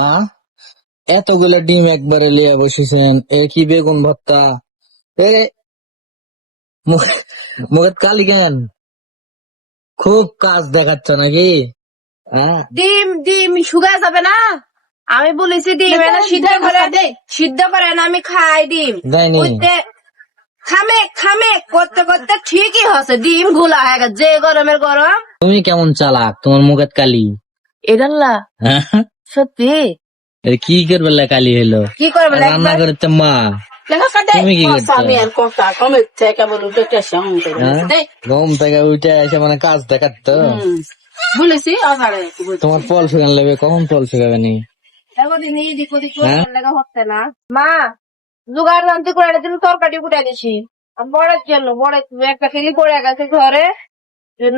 মা, এতগুলা ডিম একবারে লিয়ে বসেছেন, এ কি বেগুন ভর্তা? এ মুখে কালি কেন? খুব কাজ দেখাচ্ছ নাকি? হ্যাঁ, ডিম ডিম শুকায় যাবে না। আমি বলেছি ডিম এটা সিদ্ধ করে না, আমি খাই ডিম দেয়নি। উঠতে খামে খামে করতে করতে ঠিকই হচ্ছে, ডিম গুলা হয়ে গেছে, যে গরমের গরম। তুমি কেমন চালাক, তোমার মুখে কালি। এডাল্লা হ্যাঁ? সত্যি এ কি করবে লা কালি হলো? কি করবে রান্না করতে মা, তুমি কি করছো? হ্যাঁ? ঘুম থেকে উঠে এসে মানে কাজ দেখাচ্ছ। বলেছি তোমার ফল শুকান লাগবে, কখন ফল শুকাবে নি? হ্যাঁ? হচ্ছে না। মা জোগাড় জানতে করে দিন, তরকারি কুটে দিছি বড়ের জন্য। বড় একটা খেলি পড়ে গেছে ঘরে,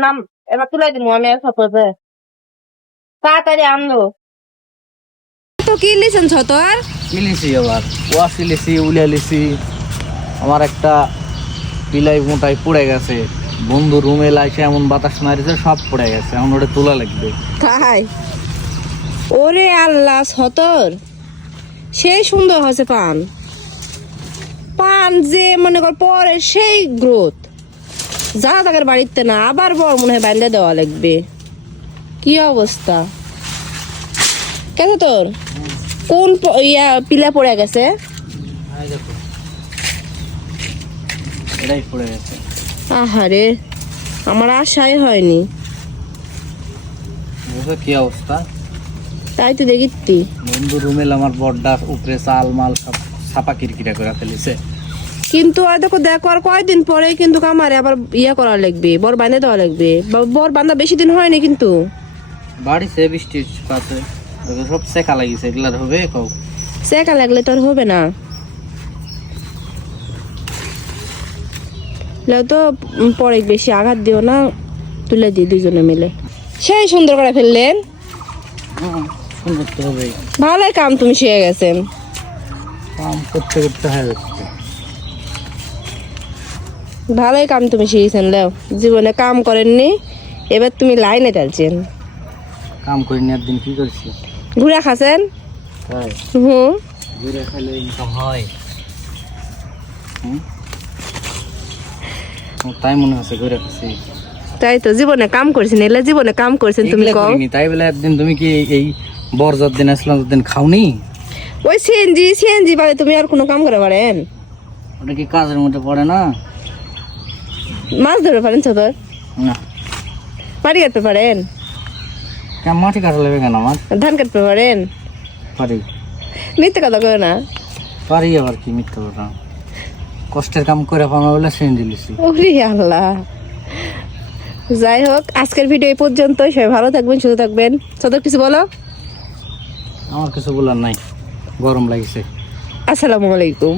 নাম এবার তুলে দিব আমি সাথে তাড়াতাড়ি আনলো। তো কি লিছেন তোর? ইলিশি আবার ওয়াশ ইলিশি উলিয়া লিছি। আমার একটা পিলাই মোটাই পড়ে গেছে, বন্ধু রুমে লাইছে এমন বাতাস মারিছে সব পড়ে গেছে, এখন ওটা তোলা লাগবে। তাই? ওরে আল্লাহ সতর, সেই সুন্দর হয়েছে পান। পান যে মনে কর পরে সেই গ্রোথ, যা তাদের বাড়িতে না আবার বড় মনে হয় বান্ধে দেওয়া লাগবে। কি অবস্থা কেন তোর? কোন পিলা পড়ে গেছে? এটাই পড়ে গেছে। আহারে, আমার আশাই হয়নি। বুঝো কি অবস্থা? তাই তো দেখিতি বন্ধু রুমেল আমার বড়টা উপরে চাল মাল সব ছাপা কিরকিরা করে ফেলেছে। কিন্তু আর দেখো দেখো আর কয়দিন পরে কিন্তু আমারে আবার করা লাগবে, বর বাঁধে দেওয়া লাগবে। বর বাঁধা বেশি দিন হয়নি কিন্তু। বাড়িতে বৃষ্টি পাচ্ছে, সব সেকা লাগিছে, এগুলা হবে কও? সেকা লাগলে তোর হবে না। তো পরে বেশি আঘাত দিও না, তুলে দিই দুজনে মিলে। সেই সুন্দর করে ফেললেন। সুন্দর তো হবে, ভালোই কাম তুমি শিখে গেছেন। কাম করতে করতে হয়ে যাচ্ছে। ভালোই কাম তুমি শিখেছেন। লেও, জীবনে কাম করেননি, এবার তুমি লাইনে চলছেন। কাম করি নি একদিন কি করছি? ঘুরে খাচ্ছেন। তাই হুম, ঘুরে খেলে ইনকাম হয়। তাই মনে হচ্ছে ঘুরে খাচ্ছি। তাই তো জীবনে কাম করছেন, এলে জীবনে কাম করছেন তুমি এগুলা কও। করিনি, তাই বলে একদিন তুমি কি এই বরযাত্রী দিন আসলাম দিন খাওনি? ওই সিএনজি বাড়ি তুমি আর কোনো কাম করে পারেন? ওটা কি কাজের মধ্যে পড়ে না? মাছ ধরে পারেন তোর? না। মাটি কাটতে পারেন? কেন মাটি কাটা লাগবে কেন? আমার ধান কাটতে পারেন? পারি। মিথ্যে কথা করে না। পারি আবার কি মিথ্যা কথা? কষ্টের কাম করে পামা বলে সেন দিলিছি। ওরে আল্লাহ। যাই হোক, আজকের ভিডিও এই পর্যন্ত। সবাই ভালো থাকবেন, সুস্থ থাকবেন। সদর কিছু বলো। আমার কিছু বলার নাই, গরম লাগিছে। আসসালামু আলাইকুম।